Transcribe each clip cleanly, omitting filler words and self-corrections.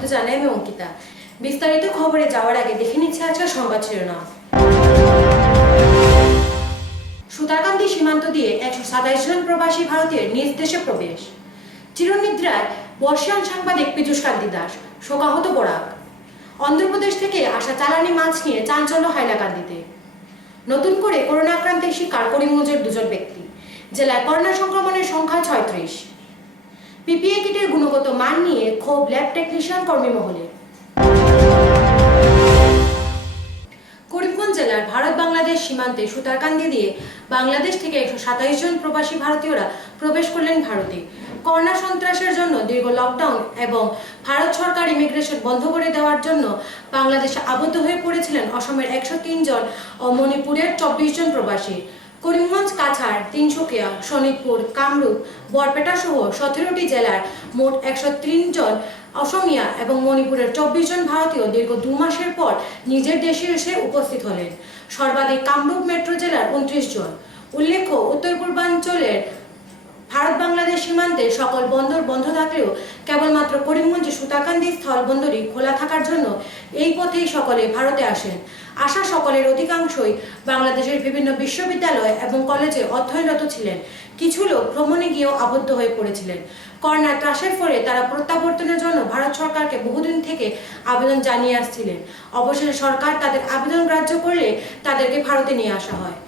স্বাগত জানাই আমি অঙ্কিতা। বিস্তারিত খবরে যাওয়ার আগে দেখে নিচ্ছে আজকের সংবাদ শিরোনাম। সুতারকান্দি সীমান্ত দিয়ে 127 জন প্রবাসী ভারতীয় নিজ দেশে প্রবেশ। চিরনিদ্রায় বর্ষিয়ান সাংবাদিক পীযূষ কান্তি দাস, শোকাহত বরাক। অন্ধ্রপ্রদেশ থেকে আসা চালানি মাছ নিয়ে চাঞ্চল্য হাইলাকান্দিতে। নতুন করে করোনা আক্রান্তের শিকার করিমগঞ্জের 2 জন ব্যক্তি। জেলায় করোনা সংক্রমণের সংখ্যা 36। পিপিএ কিটের গুণগত মান নিয়ে ক্ষোভ ল্যাব টেকনিশিয়ান কর্মী মহলে। করিমগঞ্জ জেলার ভারত বাংলাদেশ সীমান্তে সুতারকান্দি দিয়ে বাংলাদেশ থেকে 127 জন প্রবাসী ভারতীয়রা প্রবেশ করলেন ভারতে। করোনা সন্ত্রাসের জন্য দীর্ঘ লকডাউন এবং ভারত সরকার ইমিগ্রেশন বন্ধ করে দেওয়ার জন্য বাংলাদেশে আবদ্ধ হয়ে পড়েছিলেন অসমের 103 জন ও মণিপুরের 24 জন প্রবাসী। করিমগঞ্জ, কাছাড়, তিনসুকিয়া, শোনিতপুর, কামরূপ, বরপেটা সহ 17টি জেলার মোট 103 জন অসমিয়া এবং মণিপুরের 24 জন ভারতীয় দীর্ঘ 2 মাসের পর নিজের দেশে এসে উপস্থিত হলেন। সর্বাধিক কামরূপ মেট্রো জেলার 29 জন। উল্লেখ্য, উত্তর পূর্বাঞ্চলের ভারত বাংলাদেশ সীমান্তে সকল বন্দর বন্ধ থাকলেও কেবলমাত্র করিমগঞ্জে সুতারকান্দি স্থল বন্দরই খোলা থাকার জন্য এই পথেই সকলে ভারতে আসেন। আসা সকলের অধিকাংশই বাংলাদেশের বিভিন্ন বিশ্ববিদ্যালয় এবং কলেজে অধ্যয়নরত ছিলেন। কিছু লোক ভ্রমণে গিয়েও আবদ্ধ হয়ে পড়েছিলেন। করোনা ত্রাসের ফলে তারা প্রত্যাবর্তনের জন্য ভারত সরকারকে বহুদিন থেকে আবেদন জানিয়ে আসছিলেন। অবশেষে সরকার তাদের আবেদন গ্রাহ্য করলে তাদেরকে ভারতে নিয়ে আসা হয়।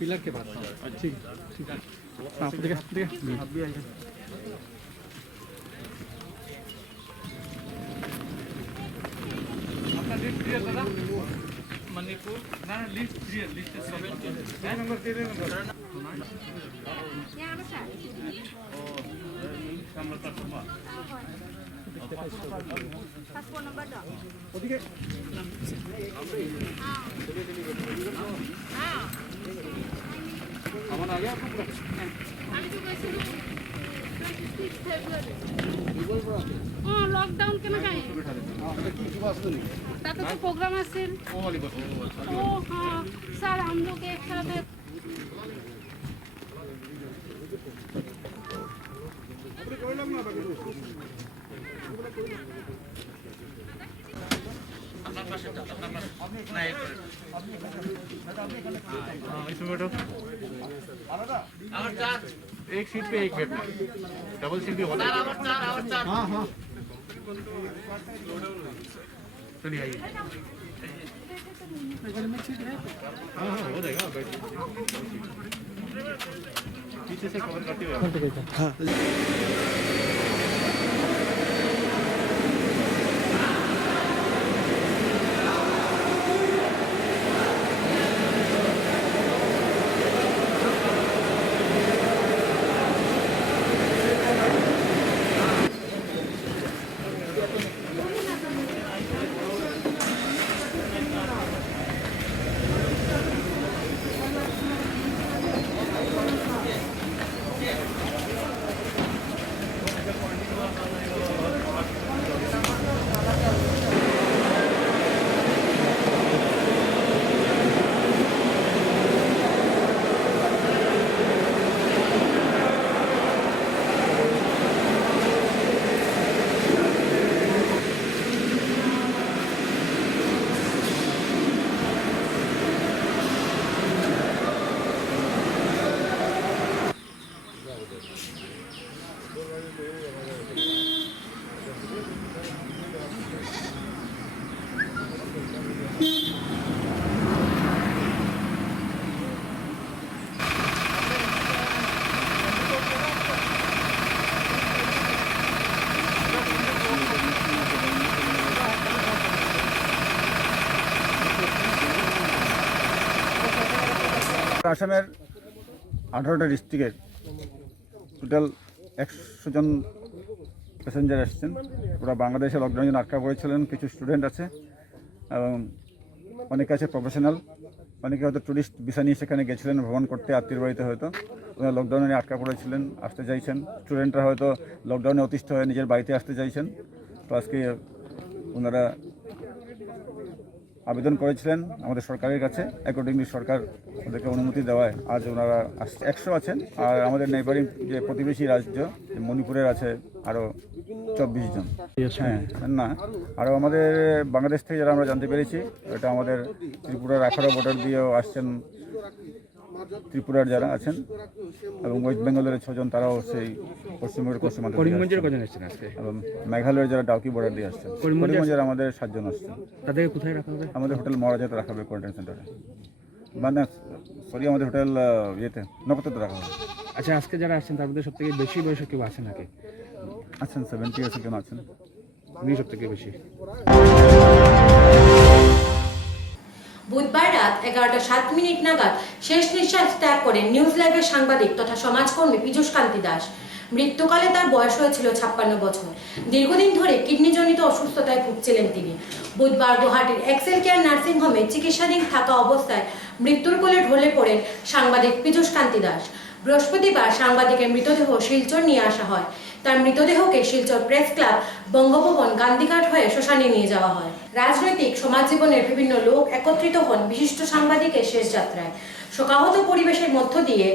पिलर के बाद ठीक ठीक आप देखिए आप भी आइए अपना लिस्ट क्लियर करा मणिपुर ना list clear list 7 number 13 number यहां पे सर ओ समर्थ कुमार पासपोर्ट नंबर दो ओके हां আমার আগে আপনি আমি তো কইছিল 26 ফেব্রুয়ারি ও লকডাউন কেন যায় এটা কি শুভ আসছে নি তাতে তো প্রোগ্রাম আছে ও वाली बस ओ हां सर हम लोग एक साथ আপনি কইলাম না বাকি আপনার পাশে না इसमें बैठो एक सीट पे एक बैठना डबल सीट भी होता है हाँ हाँ चलिए आइए हाँ हाँ हो जाएगा पीछे से कवर करते हुए हाँ আসামের 18টা ডিস্ট্রিক্টের টোটাল 100 জন প্যাসেঞ্জার আসছেন। ওরা বাংলাদেশে লকডাউনে আটকা পড়েছিলেন। কিছু স্টুডেন্ট আছে এবং অনেকে আছে প্রফেশনাল, অনেকে হয়তো ট্যুরিস্ট ভিসা নিয়ে সেখানে গেছিলেন ভ্রমণ করতে আত্মীয় বাড়িতে। হয়তো ওরা লকডাউনে আটকা পড়েছিলেন, আসতে চাইছেন। স্টুডেন্টরা হয়তো লকডাউনে অতিষ্ঠ হয়ে নিজের বাড়িতে আসতে চাইছেন। তো আজকে ওনারা আবেদন করেছিলেন আমাদের সরকারের কাছে। অ্যাকর্ডিংলি সরকার ওদেরকে অনুমতি দেওয়ায় আজ ওনারা 100 আছেন। আর আমাদের নেইবারিং যে প্রতিবেশী রাজ্য মণিপুরের আছে আরও 24 জন। হ্যাঁ, না, আরও আমাদের বাংলাদেশ থেকে যারা আমরা জানতে পেরেছি, এটা আমাদের ত্রিপুরার 18 বর্ডার দিয়েও আসছেন ত্রিপুরার যারা আছেন, এবং ওয়েস্ট বেঙ্গলের 6 জন, তারাও সেই পশ্চিমবঙ্গের করিমগঞ্জের কজন এসেছেন আজকে? এবং মেঘালয়ের যারা ডাউকি বর্ডার দিয়ে আসছেন। করিমগঞ্জের আমাদের 7 জন আসছেন। তাদেরকে কোথায় রাখা হবে? আমাদের হোটেল মহারাজাতে রাখা হবে, কোয়ারেন্টাইন সেন্টারে, মানে সরি আমাদের হোটেল ইয়েতে নগরতে রাখা হবে। আচ্ছা, আজকে যারা আসছেন তার মধ্যে সব থেকে বেশি বয়সে কেউ আছে নাকি? আছেন 70 ইয়ার্স কেন আছেন, উনি সব থেকে বেশি। বুধবার রাত 11:07 নাগাদ শেষ নিঃশ্বাস ত্যাগ করেন নিউজ লাইভের সাংবাদিক তথা সমাজকর্মী পীযূষ কান্তি দাস। মৃত্যুকালে তার বয়স হয়েছিল 56 বছর। দীর্ঘদিন ধরে কিডনিজনিত অসুস্থতায় ভুগছিলেন তিনি। বুধবার গুয়াহাটির এক্সেল কেয়ার নার্সিং হোমে চিকিৎসাধীন থাকা অবস্থায় মৃত্যুর কোলে ঢলে পড়েন সাংবাদিক পীযূষ কান্তি দাস। বৃহস্পতিবার সাংবাদিকের মৃতদেহ শিলচর নিয়ে আসা হয়। তার মৃতদেহকে শিলচর প্রেস ক্লাব, বঙ্গভবন, গান্ধীঘাট হয়ে শ্মশানে নিয়ে যাওয়া হয়। রাজনৈতিক সমাজ জীবনের বিভিন্ন লোক একত্রিত হন বিশিষ্ট সাংবাদিকের শেষ যাত্রায়। শোকাহত পরিবেশের মধ্য দিয়ে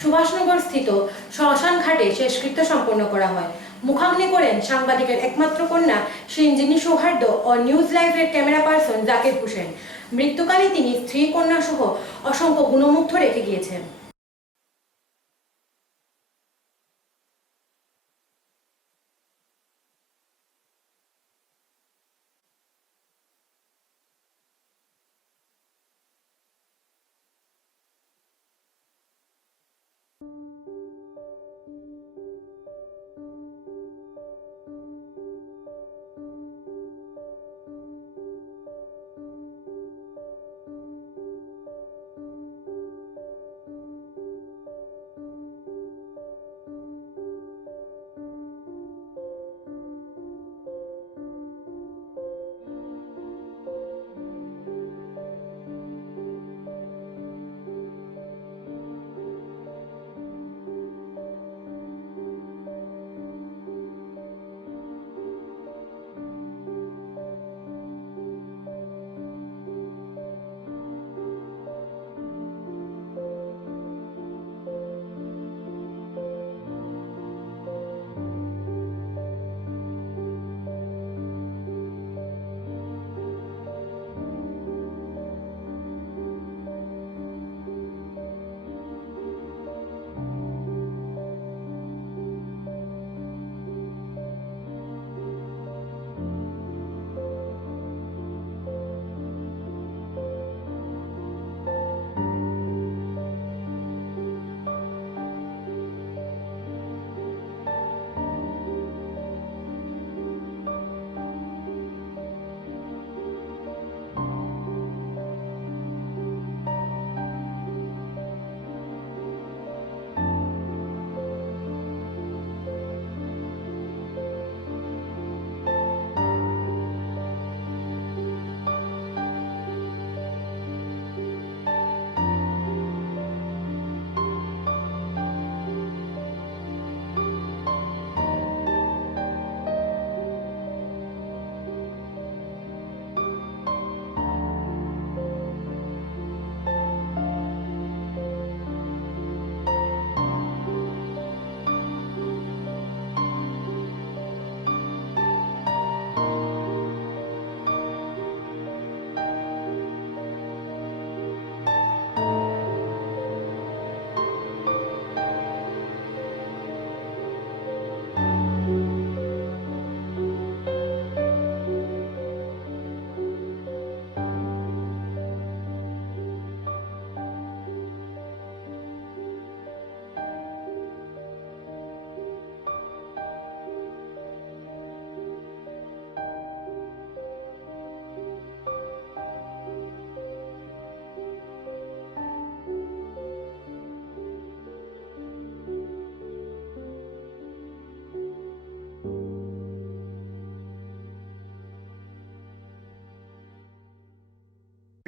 সুভাষনগর স্থিত শ্মশান ঘাটে শেষকৃত্য সম্পন্ন করা হয়। মুখাগ্নি করেন সাংবাদিকের একমাত্র কন্যা সৃঞ্জিনী সৌহার্দ্য ও নিউজ লাইভের ক্যামেরা পার্সন জাকির হোসেন। মৃত্যুকালে তিনি স্ত্রী, কন্যা সহ অসংখ্য গুণমুগ্ধ রেখে গিয়েছেন।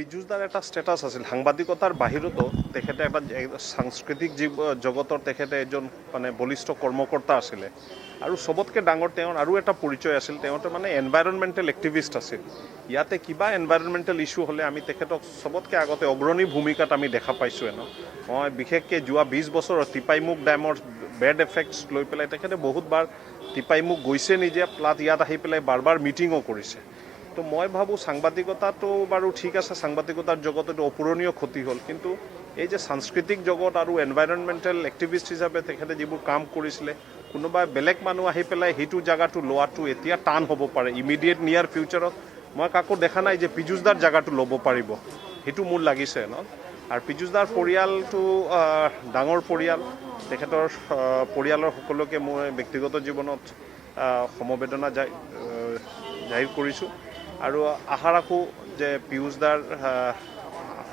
পীযুষদাৰ এটা ষ্টেটাছ আছিল সাংবাদিকতাৰ বাহিৰতো তেখেতে এটা সাংস্কৃতিক জগতৰ তেখেতে এজন মানে বলিষ্ঠ কৰ্মকৰ্তা আছিলে আৰু চবতকৈ ডাঙৰ তেওঁৰ আৰু এটা পৰিচয় আছিল তেওঁতে মানে এনভাইৰনমেণ্টেল এক্টিভিষ্ট আছিল ইয়াতে কিবা এনভাইৰনমেণ্টেল ইছ্যু হ'লে আমি তেখেতক চবতকৈ আগতে অগ্ৰণী ভূমিকাত আমি দেখা পাইছোঁ মই বিশেষকৈ যোৱা 20 বছৰৰ টিপাইমুখ ডেমৰ বেড এফেক্টছ লৈ পেলাই তেখেতে বহুতবাৰ টিপাইমুখ গৈছে নিজে প্লাট ইয়াত আহি পেলাই বাৰ মিটিঙো কৰিছে তো মই ভাবোঁ সাংবাদিকতাটো বাৰু ঠিক আছে সাংবাদিকতাৰ জগতত অপূৰণীয় ক্ষতি হ'ল কিন্তু এই যে সাংস্কৃতিক জগত আৰু এনভাইৰনমেণ্টেল এক্টিভিষ্ট হিচাপে তেখেতে যিবোৰ কাম কৰিছিলে কোনোবা বেলেগ মানুহ আহি পেলাই সেইটো জায়গাটো লোৱাটো এতিয়া টান হ'ব পাৰে ইমিডিয়েট নিয়াৰ ফিউচাৰত মই কাকো দেখা নাই যে পীযুষদাৰ জায়গাটো ল'ব পাৰিব সেইটো মোৰ লাগিছে আৰু পীযুষদাৰ পৰিয়ালটো ডাঙৰ পৰিয়াল তেখেতৰ পৰিয়ালৰ সকলোকে মই ব্যক্তিগত জীৱনত সমবেদনা জাহিৰ কৰিছোঁ আৰু আশা ৰাখোঁ যে পীযুষদাৰ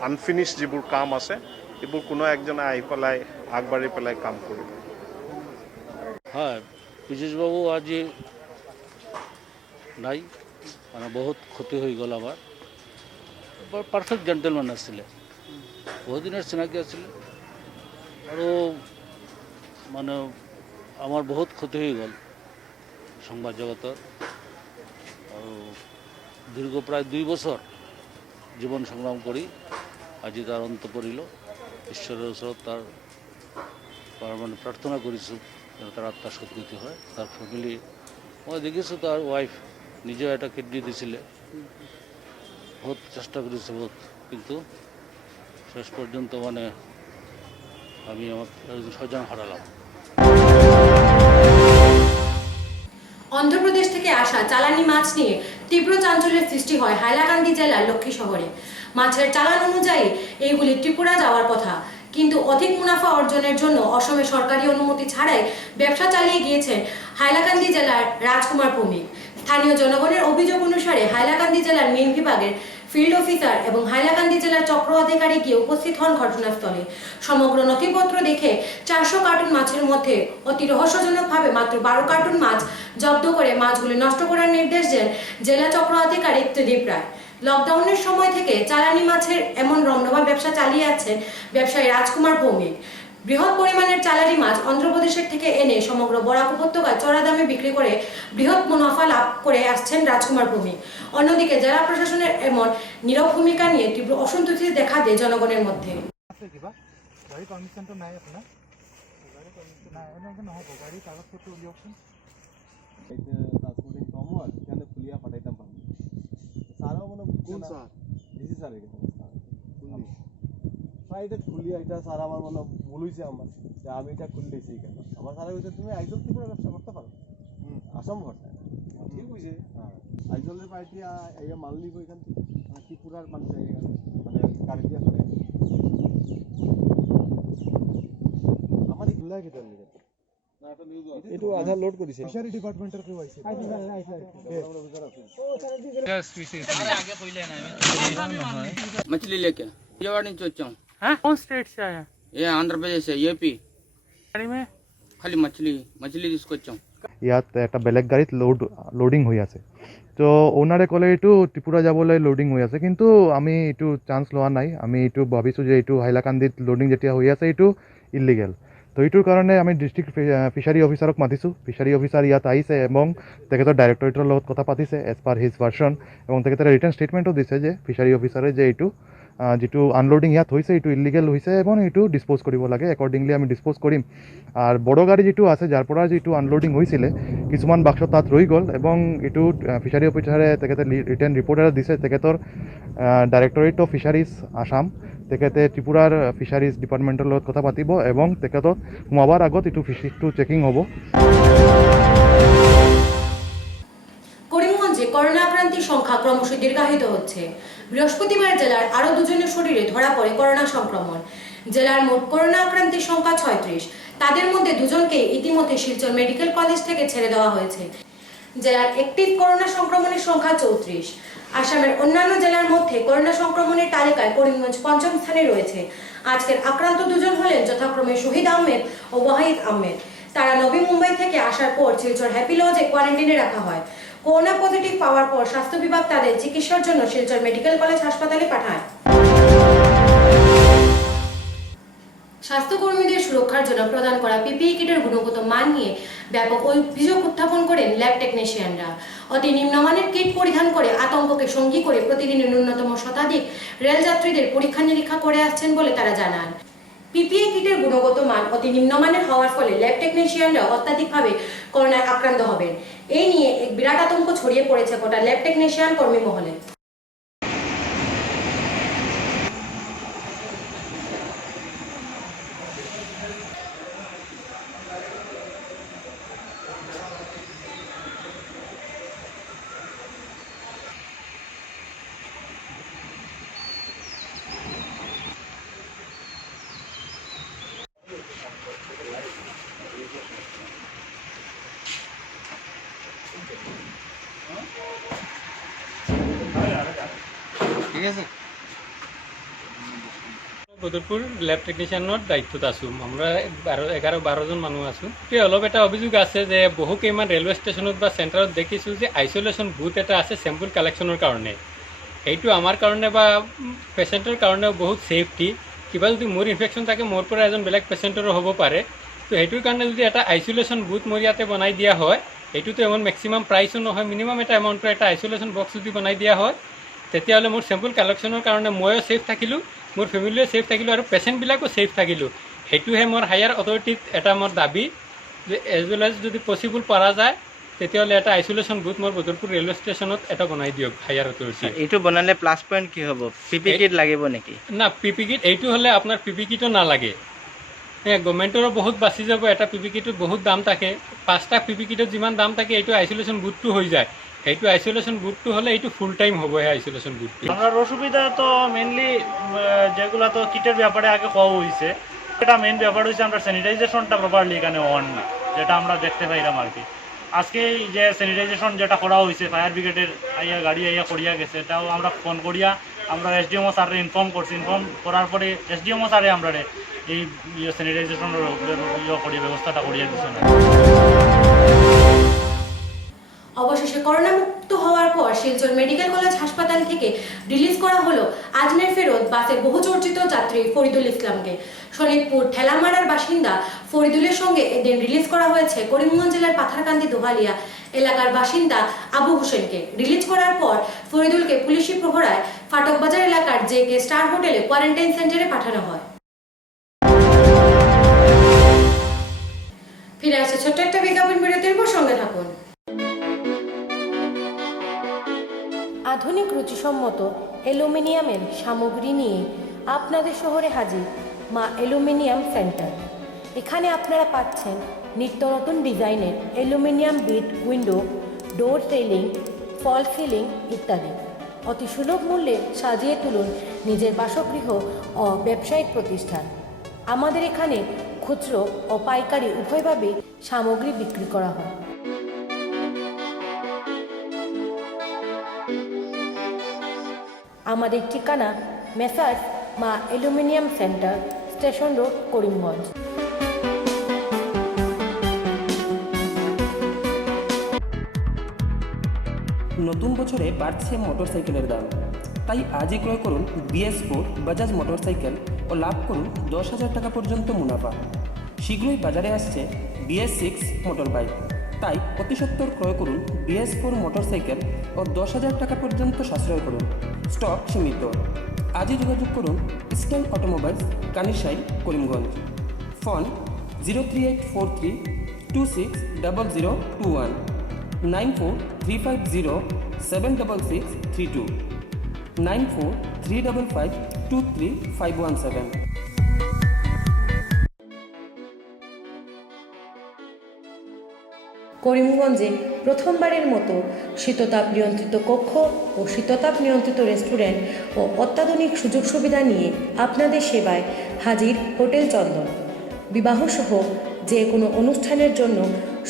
আনফিনিছ যিবোৰ কাম আছে এইবোৰ কোনো একজনে আহি পেলাই আগবাঢ়ি পেলাই কাম কৰিব হয় পীযুষবাবু আজি নাই মানে বহুত ক্ষতি হৈ গ'ল আমাৰ বৰ পাৰফেক্ট জেণ্টেলমেন আছিলে বহুত দিনৰ চিনাকি আছিলে আৰু মানে আমাৰ বহুত ক্ষতি হৈ গ'ল সংবাদ জগতৰ আৰু দীৰ্ঘ প্ৰায় 2 বছৰ জীৱন সংগ্ৰাম কৰি আজি তাৰ অন্ত পৰিল ঈশ্বৰৰ ওচৰত তাৰ মানে প্ৰাৰ্থনা কৰিছোঁ তাৰ আত্মাৰ সদ্গতি হয় তাৰ ফেমিলি মই দেখিছোঁ তাৰ ৱাইফ নিজেও এটা কিডনি দিছিলে বহুত চেষ্টা কৰিছে বহুত কিন্তু শেষ পর্যন্ত মানে আমি আমার স্বজন হারালাম অন্ধ্রপ্রদেশ থেকে আসা চালানি মাছ নিয়ে তীব্র চাঞ্চল্যের সৃষ্টি হয় হাইলাকান্দি জেলার লক্ষ্মী শহরে মাছের চালান অনুযায়ী এইগুলি ত্রিপুরা যাওয়ার কথা কিন্তু অধিক মুনাফা অর্জনের জন্য অসমে সরকারি অনুমতি ছাড়াই ব্যবসা চালিয়ে গিয়েছেন হাইলাকান্দি জেলার রাজকুমার ভৌমিক স্থানীয় জনগণের অভিযোগ অনুসারে হাইলাকান্দি জেলার মেইন বিভাগের ফিল্ড অফিসার এবং হাইলাকান্দি জেলার চক্র আধিকারিক গিয়ে উপস্থিত হন ঘটনাস্থলে সমগ্র নথিপত্র দেখে 400 কার্টুন মাছের মধ্যে অতি রহস্যজনকভাবে মাত্র 12 কার্টুন মাছ জব্দ করে মাছগুলি নষ্ট করার নির্দেশ দেন জেলা চক্র আধিকারিক ত্রিদীপ রায় লকডাউনের সময় থেকে চালানি মাছের এমন রমরমা ব্যবসা চালিয়ে আছেন ব্যবসায়ী রাজকুমার ভৌমিক বৃহৎ পরিমাণের চালানি মাছ অন্ধ্রপ্রদেশের থেকে এনে সমগ্র বরাক উপত্যকায় চড়া দামে বিক্রি করে বৃহৎ মুনাফা লাভ করে আসছেন রাজকুমার ভৌমিক অন্যদিকে জেলা প্রশাসনের এমন নীরব ভূমিকা নিয়ে তীব্র অসন্তুষ্টি দেখা দেয় জনগণের মধ্যে গাড়ী পাৰ্মিশ্যনটো নাই আপোনাৰ নাই এনেকৈ নহ'ব গাড়ী কাগজ পত্ৰ উলিয়াওকচোন ট্রান্সপোর্টিং কম হয় সেখানে খুলিয়া পাঠাইতাম পারবো স্যারও মনে কোন স্যার ডিসি স্যার এটা খুলিয়া এটা স্যার আমার মনে ভুল হয়েছে আমার যে আমি এটা খুলে দিয়েছি কেন আমার স্যার হয়েছে তুমি আইজল ত্রিপুরা ব্যবসা করতে পারো আসাম ঘটনা ঠিক হয়েছে হ্যাঁ আইজলের পার্টি এই মাল নিব এখান থেকে ত্রিপুরার মানুষ মানে গাড়ি দিয়ে করে আমার খুলে কেটে নিয়ে এইটো আধা লোড কৰিছে ফিশাৰী ডিপাৰ্টমেণ্টৰ কেউ আহিছে मछली लेके जवानी सोचा हूँ कौन स्टेट से आया ये आंध्र प्रदेश से यूपी গাড়ী में खाली मछली తీసుకొచ్చాం ইয়াত এটা বেলেগ গাড়ীত লোডিং হৈ আছে তো ওনাৰে ক'লে এইটো ত্ৰিপুৰা যাবলৈ লোডিং হৈ আছে কিন্তু আমি এইটো চান্স লোৱা নাই আমি এইটো ভাবিছোঁ যে এইটো হাইলাকান্দিত লোডিং যেতিয়া হৈ আছে এইটো ইলিগেল তো এইটোৰ কাৰণে আমি ডিষ্ট্ৰিক্ট ফিচাৰী অফিচাৰক মাতিছোঁ ফিচাৰী অফিচাৰ ইয়াত আহিছে এবং তেখেতৰ ডাইৰেক্টৰেটৰ লগত কথা পাতিছে এজ পাৰ হিজ ভাৰ্চন এবং তেখেতে ৰিটাৰ্ণ ষ্টেটমেণ্টো দিছে যে ফিচাৰী অফিচাৰে যে এইটো যিটো আনলোডিং ইয়াত হৈছে এইটো ইলিগেল হৈছে এবং এইটো ডিছপ'জ কৰিব লাগে একৰ্ডিংলি আমি ডিছপ'জ কৰিম আৰু বড়ো গাড়ী যিটো আছে যাৰ পৰা যিটো আনলোডিং হৈছিলে কিছুমান বাক্স তাত ৰৈ গ'ল এবং এইটো ফিচাৰী অফিচাৰে তেখেতে ৰিটাৰ্ণ ৰিপৰ্ট এটা দিছে তেখেতৰ ডাইৰেক্টৰেট অফ ফিচাৰিজ আসাম তেখেতে ত্ৰিপুৰাৰ ফিচাৰিজ ডিপাৰ্টমেণ্টৰ লগত কথা পাতিব এবং তেখেতক সোমাবৰ আগত এইটো ফিচাৰিজটো চেকিং হ'ব করিমগঞ্জে করোনা আক্রান্তের সংখ্যা ক্রমশ দীর্ঘায়িত হচ্ছে বৃহস্পতিবার জেলার আরো দুজনের শরীরে ধরা পড়ে করোনা সংক্রমণ জেলার মোট করোনা আক্রান্তের সংখ্যা 36 তাদের মধ্যে দুজনকে ইতিমধ্যে শিলচর মেডিকেল কলেজ থেকে ছেড়ে দেওয়া হয়েছে জেলার অ্যাক্টিভ করোনা সংক্রমণের সংখ্যা 34 আসামের অন্যান্য জেলার মধ্যে করোনা সংক্রমণের তালিকায় করিমগঞ্জ পঞ্চম স্থানে রয়েছে আজকের আক্রান্ত দুজন হলেন যথাক্রমে শহীদ আহমেদ ও ওয়াহিদ আহমেদ তারা নবী মুম্বাই থেকে আসার পর শিলচর হ্যাপি লজে কোয়ারেন্টাইনে রাখা হয় করোনা পজিটিভ পাওয়ার পর স্বাস্থ্য বিভাগ তাদের চিকিৎসার জন্য শিলচর মেডিকেল কলেজ হাসপাতালে পাঠায় স্বাস্থ্যকর্মীদের সুরক্ষার জন্য প্রদান করা পিপিই কিটের গুণগত মান নিয়ে ব্যাপক অভিযোগ উত্থাপন করেন ল্যাব টেকনিশিয়ানরা। অতি নিম্নমানের কিট পরিধান করে আতঙ্ককে সঙ্গী করে প্রতিদিন ন্যূনতম শতাধিক রেলযাত্রীদের পরীক্ষা নিরীক্ষা করে আসছেন বলে তারা জানান। পিপিই কিটের গুণগত মান অতি নিম্নমানের হওয়ার ফলে ল্যাব টেকনিশিয়ানরা অত্যাধিকভাবে করোনায় আক্রান্ত হবেন। এই নিয়ে এক বিরাট আতঙ্ক ছড়িয়ে পড়েছে গোটা ল্যাব টেকনিশিয়ান কর্মী মহলে। বদরপুর ল্যাব টেকনিচিয়ানৰ দায়িত্বত আছোঁ। আমরা 11-12জন মানুহ আছোঁ। অলপ এটা অভিযোগ আছে যে বহুকেইমান ৰেলৱে ষ্টেচনত বা চেণ্টাৰত দেখিছোঁ যে আইচলেশ্যন বুথ এটা আছে চেম্পল কালেকশ্যনৰ কাৰণে। এইটো আমাৰ কাৰণে বা পেচেণ্টৰ কাৰণেও বহুত ছেফটি। কিবা যদি মোৰ ইনফেকশ্যন থাকে মোৰ পৰা এজন বেলেগ পেচেণ্টৰো হ'ব পাৰে। তো সেইটোৰ কাৰণে যদি এটা আইচলেশ্যন বুথ মোৰ ইয়াতে বনাই দিয়া হয়, এইটোতো এমন মেক্সিমাম প্ৰাইচো নহয়, মিনিমাম এটা এমাউণ্টৰ এটা আইচলেশ্যন বক্স যদি বনাই দিয়া হয়, তেতিয়াহ'লে মোৰ চেম্পল কালেকশ্যনৰ কাৰণে ময়ো ছেফ থাকিলোঁ, মোৰ ফেমিলিও ছেফ থাকিলোঁ আৰু পেচেণ্টবিলাকো ছেফ থাকিলোঁ। সেইটোহে মোৰ হায়াৰ অথৰিটিত এটা মোৰ দাবী যে এজ ৱেল এজ যদি পচিবল পৰা যায় তেতিয়াহ'লে এটা আইচলেশ্যন বুথ মোৰ বদৰপুৰ ৰেলৱে ষ্টেচনত এটা বনাই দিয়ক হায়াৰ অথৰিটি। এইটো বনালে প্লাছ পইণ্ট কি হ'ব? পিপি কিট লাগিব নেকি? না, পিপি কিট এইটো হ'লে আপোনাৰ পিপি কিটো নালাগে। গভৰ্ণমেণ্টৰো বহুত বাচি যাব। এটা পিপি কিটত বহুত দাম থাকে, 5টা পিপি কিটত যিমান দাম থাকে এইটো আইচলেশ্যন বুথটো হৈ যায়। সেইটো আইসোলেশন বুথটো হলে এইটো ফুল টাইম হবে আইসোলেশন বুথটো। আমার অসুবিধা তো মেনলি যেগুলো তো কিটের ব্যাপারে আগে কওয়া হয়েছে, এটা মেন ব্যাপার হচ্ছে আমরা স্যানিটাইজেশনটা প্রপারলি এখানে অন না, যেটা আমরা দেখতে পাইলাম আর কি। আজকে যে স্যানিটাইজেশন যেটা করা হয়েছে ফায়ার ব্রিগেডের আইয়া গাড়ি আইয়া করিয়া গেছে, এটাও আমরা ফোন করিয়া আমরা এসডিএমও স্যারে ইনফর্ম করছি। ইনফর্ম করার পরে এসডিএমও স্যারে আমরা এই স্যানিটাইজেশনের করিয়া ব্যবস্থাটা করিয়া দিচ্ছে না। অবশেষে করোনা মুক্ত হওয়ার পর শিলচর মেডিকেল কলেজ হাসপাতাল থেকে রিলিজ করা হলো আজমের ফেরত বাসের বহুচর্চিত যাত্রী ফরিদুল ইসলামকে। শোনিতপুর ঠেলামারার বাসিন্দা ফরিদুলের সঙ্গে এদিন রিলিজ করা হয়েছে করিমগঞ্জ জেলার পাথারকান্দি দোহালিয়া এলাকার বাসিন্দা আবু হোসেনকে। রিলিজ করার পর ফরিদুলকে পুলিশি প্রহরায় ফাটকবাজার এলাকার জেকে স্টার হোটেলে কোয়ারেন্টাইন সেন্টারে পাঠানো হয়। ফিরে আসছে ছোট্ট একটা বিজ্ঞাপন বিরতির পর সঙ্গে থাকুন। আধুনিক রুচিসম্মত অ্যালুমিনিয়ামের সামগ্রী নিয়ে আপনাদের শহরে হাজির মা অ্যালুমিনিয়াম সেন্টার। এখানে আপনারা পাচ্ছেন নিত্য নতুন ডিজাইনের অ্যালুমিনিয়াম বিট উইন্ডো, ডোর রেলিং, ফল সিলিং ইত্যাদি। অতি সুলভ মূল্যে সাজিয়ে তুলুন নিজের বাসগৃহ ও ব্যবসায়িক প্রতিষ্ঠান। আমাদের এখানে খুচরো ও পাইকারি উভয়ভাবেই সামগ্রী বিক্রি করা হয়। আমাদের ঠিকানা মেসার্স মা aluminium centre, station road, Karimganj. নতুন বছরে বাড়ছে মোটরসাইকেলের দাম, তাই আজই ক্রয় করুন BS4 বাজাজ মোটরসাইকেল ও লাভ করুন 10,000 টাকা পর্যন্ত মুনাফা। শীঘ্রই বাজারে আসছে BS6 মোটর বাইক, তাই অতি সত্বর ক্রয় করুন BS4 মোটরসাইকেল ও 10,000 টাকা পর্যন্ত সাশ্রয় করুন। স্টক সীমিত। আজই যোগাযোগ করুন ইস্টার্ন অটোমোবাইলস, কানিশাই, করিমগঞ্জ। ফোন 03843260021, 9435076632, 9435523517। করিমগঞ্জে প্রথমবারের মতো শীততাপ নিয়ন্ত্রিত কক্ষ ও শীততাপ নিয়ন্ত্রিত রেস্টুরেন্ট ও অত্যাধুনিক সুযোগ সুবিধা নিয়ে আপনাদের সেবায় হাজির হোটেল চন্দন। বিবাহসহ যে কোনো অনুষ্ঠানের জন্য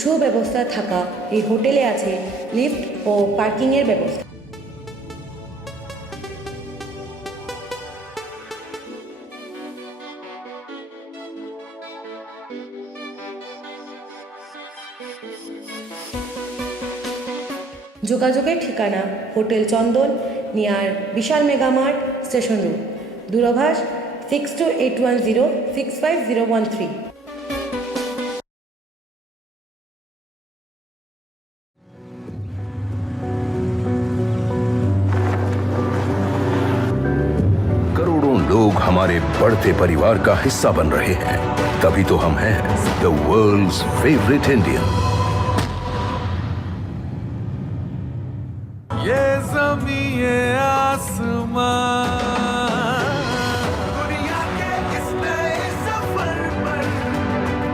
সুব্যবস্থা থাকা এই হোটেলে আছে লিফট ও পার্কিংয়ের ব্যবস্থা। যোগাযোগের ঠিকানা হোটেল চন্দন, নিয়ার বিশাল মেগামার্ট, স্টেশন রোড। দূরভাষ 6281065013. करोड़ों लोग हमारे बढ़ते परिवार का हिस्सा बन रहे हैं, तभी तो हम हैं द वर्ल्ड्स फेवरेट इंडियन। ये ज़मीं ये आसमां, दुनिया के इस नए सफर पर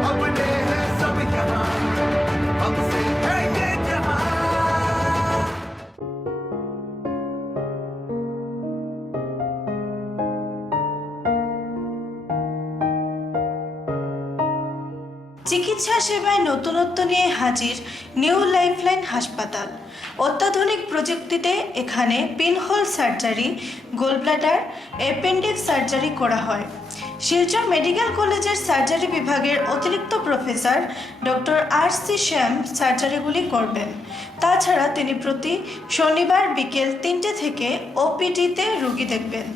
अपने हैं सब यहाँ, हमसे है ये जहां। চিকিৎসা সেবায় নতুনত্ব নিয়ে হাজির নিউ লাইফলাইন হাসপাতাল। অত্যাধুনিক প্রযুক্তিতে এখানে pinhole surgery, gallbladder, appendix surgery করা হয়। শিলচর মেডিকেল কলেজের সার্জারি বিভাগের অতিরিক্ত প্রফেসর ডক্টর RC শ্যাম সার্জারিগুলি করবেন। তাছাড়া তিনি প্রতি শনিবার বিকেল 3টে থেকে OPD-তে রোগী দেখবেন।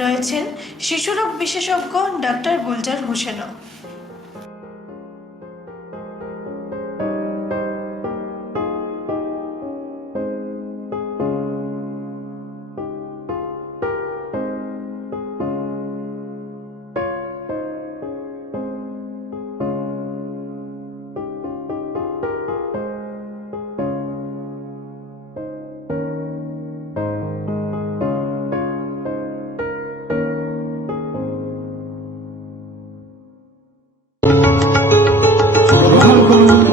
রয়েছেন শিশুরোগ বিশেষজ্ঞ ডাক্তার গুলজার হোসেনও।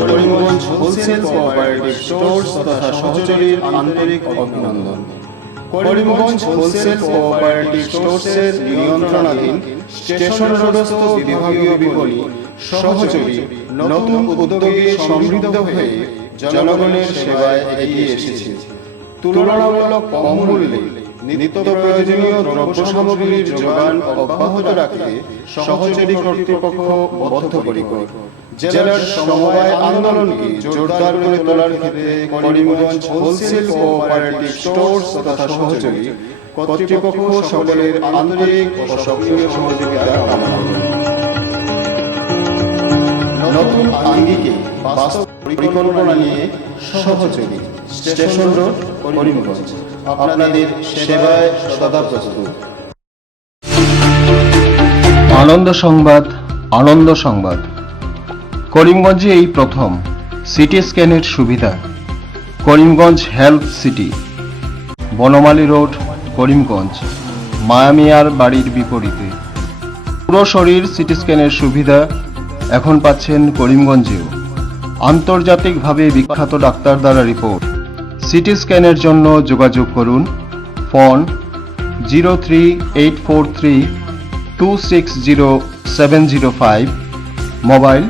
করিমগঞ্জ হোলসেল কোঅপারেটিভ স্টোর্স তথা সহচরীর আন্তরিক অভিনন্দন। করিমগঞ্জ হোলসেল কোঅপারেটিভ স্টোর্সের নিয়ন্ত্রণাধীন স্টেশন রোডস্থ বিভাগীয় বিপণী সহচরী নতুন উদ্যোগে সমৃদ্ধ হয়ে জনগণের সেবায় এগিয়ে এসেছে। তুলনামূলক কম মূল্যে নিত্য প্রয়োজনীয় দ্রব্য সামগ্রীর যোগান অব্যাহত রাখতে সহচরী কর্তৃপক্ষ বদ্ধপরিকর। জেলার সমবায় আন্দোলনকে জোরদার করে তোলার ক্ষেত্রে করিমগঞ্জ হোলসেল কোঅপারেটিভ স্টোর্স তথা সহচরী কর্তৃপক্ষ সকলের আন্তরিক ও সক্রিয় সহযোগিতা কামনা করে। নতুন আঙ্গিকে বাস্তব পরিকল্পনা নিয়ে সহচরী স্টেশন রোড করিমগঞ্জ আপনাদের সেবায় সদা প্রস্তুত। আনন্দ সংবাদ, আনন্দ সংবাদ। করিমগঞ্জে এই প্রথম সিটি স্ক্যানের সুবিধা। Karimganj health city, Banamali road, Karimganj, মায়ামিয়ার বাড়ির বিপরীতে। পুরো শরীর সিটি স্ক্যানের সুবিধা এখন পাচ্ছেন করিমগঞ্জেও। আন্তর্জাতিকভাবে বিখ্যাত ডাক্তার দ্বারা রিপোর্ট। সিটি স্ক্যানের জন্য যোগাযোগ করুন phone 03843260705, mobile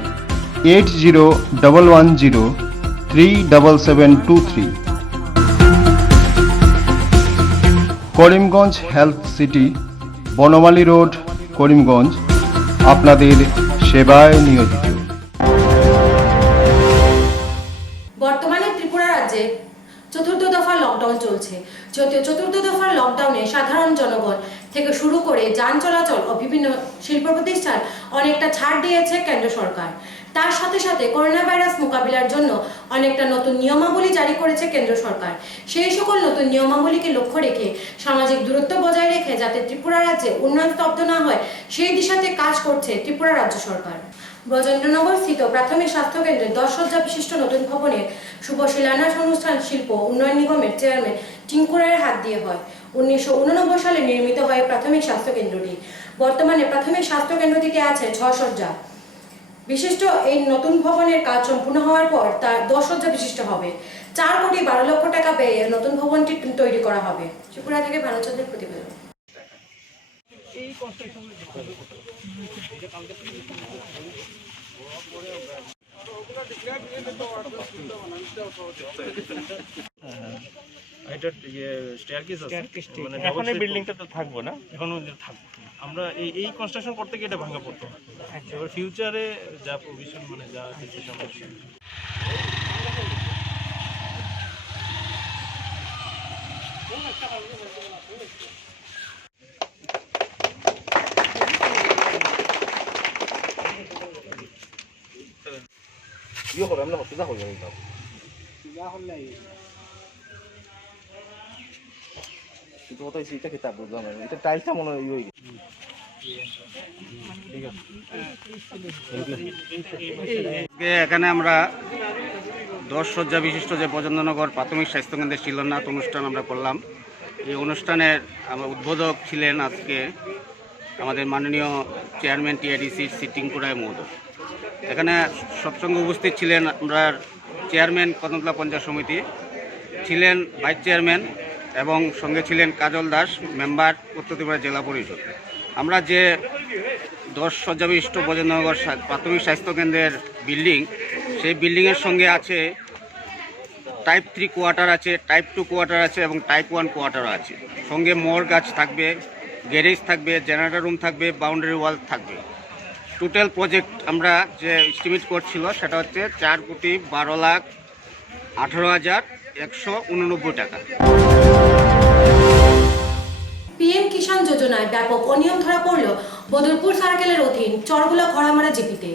8011037723। Karimganj health city, Banamali road, Karimganj আপনাদের সেবায় নিয়োজিত। বর্তমানে ত্রিপুরা রাজ্যে চতুর্থ দফা লকডাউন চলছে। চতুর্থ দফার লকডাউনে সাধারণ জনগণ থেকে শুরু করে যান চলাচল ও বিভিন্ন শিল্প প্রতিষ্ঠান অনেকটা ছাড় দিয়েছে কেন্দ্র সরকার। তার সাথে সাথে করোনা ভাইরাস মোকাবিলার জন্য অনেকটা নতুন নিয়মাবলী জারি করেছে কেন্দ্র সরকার। সেই সকল নতুন নিয়মাবলীকে লক্ষ্য রেখে সামাজিক দূরত্ব বজায় রেখে যাতে ত্রিপুরা রাজ্যে উন্নয়ন স্তব্ধ না হয় সেই দিশাতে কাজ করছে ত্রিপুরা রাজ্য সরকার। ব্রজেন্দ্রনগর স্থিত প্রাথমিক স্বাস্থ্য কেন্দ্রে 10 শয্যা বিশিষ্ট নতুন ভবনের শুভ শিলান্যাস অনুষ্ঠান শিল্প উন্নয়ন নিগমের চেয়ারম্যান টিঙ্কু রায়ের হাত দিয়ে হয়। 1989 সালে নির্মিত হয় প্রাথমিক স্বাস্থ্য কেন্দ্রটি। বর্তমানে প্রাথমিক স্বাস্থ্য কেন্দ্রটিতে আছে 6 শয্যা বিশিষ্ট। এই নতুন ভবনের কাজ সম্পূর্ণ হওয়ার পর তা 10 শয্যা বিশিষ্ট হবে। 4 কোটি 12 লক্ষ টাকা ব্যয়ে নতুন ভবনটি তৈরি করা হবে। ত্রিপুরা থেকে ভানুচন্দ্রের প্রতিবেদন। এটা স্টেয়ারকেস আছে, মানে এখন এই বিল্ডিংটা তো থাকবো না, এখন থাকবো। আমরা এই কনস্ট্রাকশন করতে গিয়ে এটা ভাঙা পড়তো। এবার ফিউচারে যা প্রভিশন মানে যা ডিসিশন আছে ইয়ে করো আমরা হতে হয়ে যাবে দাও কিন্তু হতো সেইটা খেতে বুঝলাম না এটা টাইলটা মনে হয় হয়ে গেছে ঠিক আছে এখানে আমরা 10 শয্যা বিশিষ্ট যে বজেন্দ্রনগর প্রাথমিক স্বাস্থ্যকেন্দ্রের শিলান্যাস অনুষ্ঠান আমরা করলাম। এই অনুষ্ঠানের আমার উদ্বোধক ছিলেন আজকে আমাদের মাননীয় চেয়ারম্যান টিআইডিসি সিটিং কুড়াই মহোদয়। এখানে সৎসঙ্গে উপস্থিত ছিলেন আমরা চেয়ারম্যান কদমতলা পঞ্চায়েত সমিতি, ছিলেন ভাইস চেয়ারম্যান এবং সঙ্গে ছিলেন কাজল দাস, মেম্বার উত্তর ত্রিপুরা জেলা পরিষদ। আমরা যে 10 শয্যা বিশিষ্ট বজেন্দ্রনগর প্রাথমিক স্বাস্থ্যকেন্দ্রের বিল্ডিং, সেই বিল্ডিংয়ের সঙ্গে আছে টাইপ 3 কোয়ার্টার আছে, টাইপ 2 কোয়ার্টার আছে এবং টাইপ 1 কোয়ার্টারও আছে। সঙ্গে মর্গ থাকবে, গ্যারেজ থাকবে, জেনারেটর রুম থাকবে, বাউন্ডারি ওয়াল থাকবে। টোটাল প্রজেক্ট আমরা যে এস্টিমেট করছিল সেটা হচ্ছে 4,12,18,189 টাকা। পিএম কিষাণ যোজনায় ব্যাপক অনিয়ম ধরা পড়ল বদরপুর সার্কেলের অধীন চরগুলা খড়ামারা জিপিতে।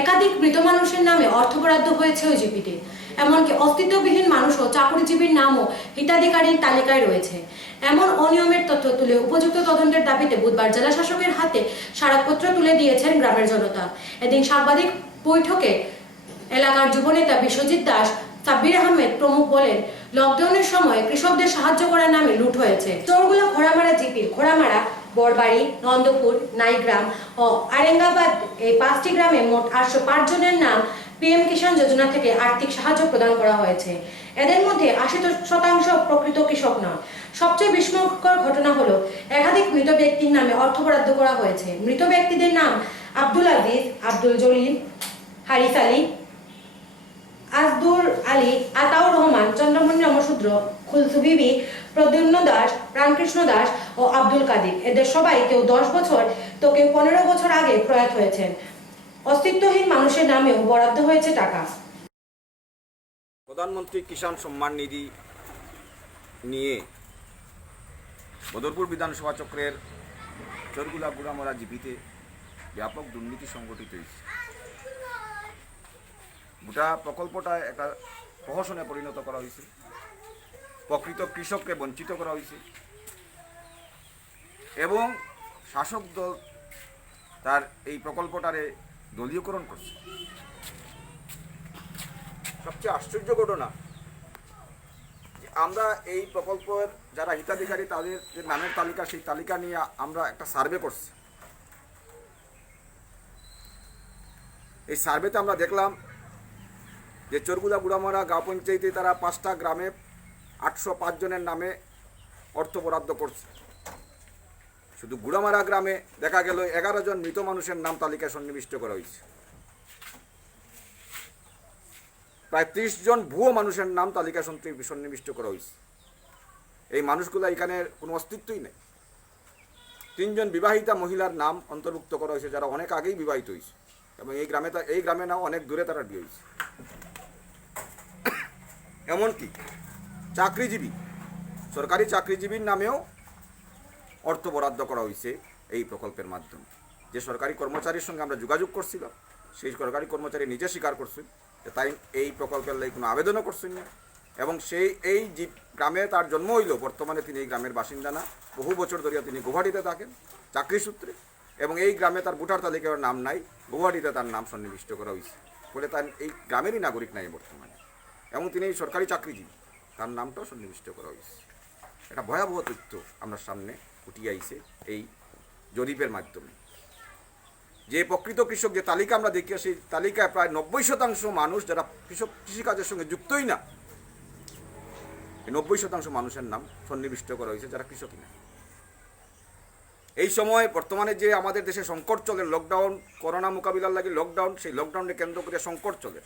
একাধিক মৃত মানুষের নামে অর্থ বরাদ্দ হয়েছে ওই জিপিতে। এমনকি অস্তিত্ববিহীন মানুষ ও চাকরিজীবীর নামও হিতাধিকারীর তালিকায় রয়েছে। এমন অনিয়মের তথ্য তুলে উপযুক্ত তদন্তের দাবিতে বুধবার জেলা শাসকের হাতে স্মারকপত্র তুলে দিয়েছেন গ্রামের জনতা। এদিন সাংবাদিক বৈঠকে এলাকার যুবনেতা বিশ্বজিৎ দাস, সাব্বির আহমেদ প্রমুখ বলেন, লকডাউনের সময় কৃষকদের সাহায্য করার নামে লুট হয়েছে। চরগুলা খোড়ামারা জিপির খোড়ামারা, বড়বাড়ি, নন্দপুর, নাইগ্রাম ও আরেঙ্গাবাদ এই 5টি গ্রামে মোট 805 জনের নাম পিএম কিষাণ যোজনা থেকে আর্থিক সাহায্য প্রদান করা হয়েছে। এদের মধ্যে 80% প্রকৃত কৃষক নয়। সবচেয়ে বিস্ময়কর ঘটনা হলো একাধিক মৃত ব্যক্তির নামে অর্থ বরাদ্দ করা হয়েছে। মৃত ব্যক্তিদের নাম আব্দুল আজিজ, আব্দুল জলিল, হারিস আলী, আজদুর আলী, আতাউর রহমান, চন্দ্রমণি রমশূদ্র, খুলসু বিবি, প্রদ্যুম্ন দাস, প্রাণকৃষ্ণ দাস ও আব্দুল কাদির। এদের সবাই কেউ 10 বছর তো কেউ 15 বছর আগে প্রয়াত হয়েছেন। অস্তিত্বহীন মানুষের নামেও বরাদ্দ হয়েছে টাকা। প্রধানমন্ত্রী কিষাণ সম্মান নিধি নিয়ে বদরপুর বিধানসভা চক্রের চরগুলা গুড়ামরা জিপিতে ব্যাপক দুর্নীতি সংগঠিত হয়েছে। গোটা প্রকল্পটা একটা প্রহসনে পরিণত করা হয়েছে। প্রকৃত কৃষককে বঞ্চিত করা হয়েছে এবং শাসক দল তার এই প্রকল্পটারে দলীয়করণ করছে। সবচেয়ে আশ্চর্য ঘটনা যে আমরা এই প্রকল্পের যারা হিতাধিকারী তাদের যে নামের তালিকা, সেই তালিকা নিয়ে আমরা একটা সার্ভে করছি। এই সার্ভেতে আমরা দেখলাম যে চরগুলা গুড়ামারা গাঁও পঞ্চায়েতে তারা 5টা গ্রামে 805 জনের নামে অর্থ বরাদ্দ করছে। শুধু গুড়ামারা গ্রামে দেখা গেল 11 জন মৃত মানুষের নাম তালিকায় সন্নিবিষ্ট করা হয়েছে। প্রায় 30 জন ভুয়ো মানুষের নাম তালিকায় সন্নিবিষ্ট করা হয়েছে। এই মানুষগুলো এখানে কোনো অস্তিত্বই নেই। 3 জন বিবাহিতা মহিলার নাম অন্তর্ভুক্ত করা হয়েছে যারা অনেক আগেই বিবাহিত হয়েছে এবং এই গ্রামে নাও অনেক দূরে তারা বিয়ে হয়েছে। এমনকি চাকরিজীবী, সরকারি চাকরিজীবীর নামেও অর্থ বরাদ্দ করা হয়েছে এই প্রকল্পের মাধ্যমে। যে সরকারি কর্মচারীর সঙ্গে আমরা যোগাযোগ করছিলাম, সেই সরকারি কর্মচারী নিজে স্বীকার করছেন যে তাই এই প্রকল্পের লাগে কোনো আবেদনও করছেন না এবং এই যে গ্রামে তার জন্ম হইল, বর্তমানে তিনি এই গ্রামের বাসিন্দা না। বহু বছর ধরে তিনি গুয়াহাটিতে থাকেন চাকরি সূত্রে এবং এই গ্রামে তার ভোটার তালিকার নাম নাই, গুয়াহাটিতে তার নাম সন্নিবিষ্ট করা হয়েছে। ফলে তার এই গ্রামেরই নাগরিক নাই বর্তমানে এবং তিনি এই সরকারি চাকরিজীবী, তার নামটাও সন্নিবিষ্ট করা হয়েছে। এটা ভয়াবহ তথ্য আমরা সামনে উঠিয়ে আইছে এই জরিপের মাধ্যমে। যে প্রকৃত কৃষক যে তালিকা আমরা দেখি, সেই তালিকায় প্রায় 90% মানুষ যারা কৃষিকাজের সঙ্গে যুক্তই না। এই 90% মানুষের নাম সন্নিবিষ্ট করা হয়েছে যারা কৃষকই না। এই সময় বর্তমানে যে আমাদের দেশে সংকট চলে, লকডাউন, করোনা মোকাবিলার লাগে লকডাউন, সেই লকডাউনকে কেন্দ্র করে সংকট চলে।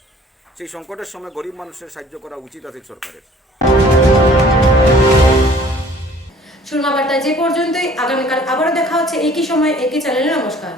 সেই সংকটের সময় গরিব মানুষের সাহায্য করা উচিত আছে সরকারের। সুরমা বার্তা যে পর্যন্তই। আগামীকাল আবারও দেখা হচ্ছে একই সময় একই চ্যানেলে। নমস্কার।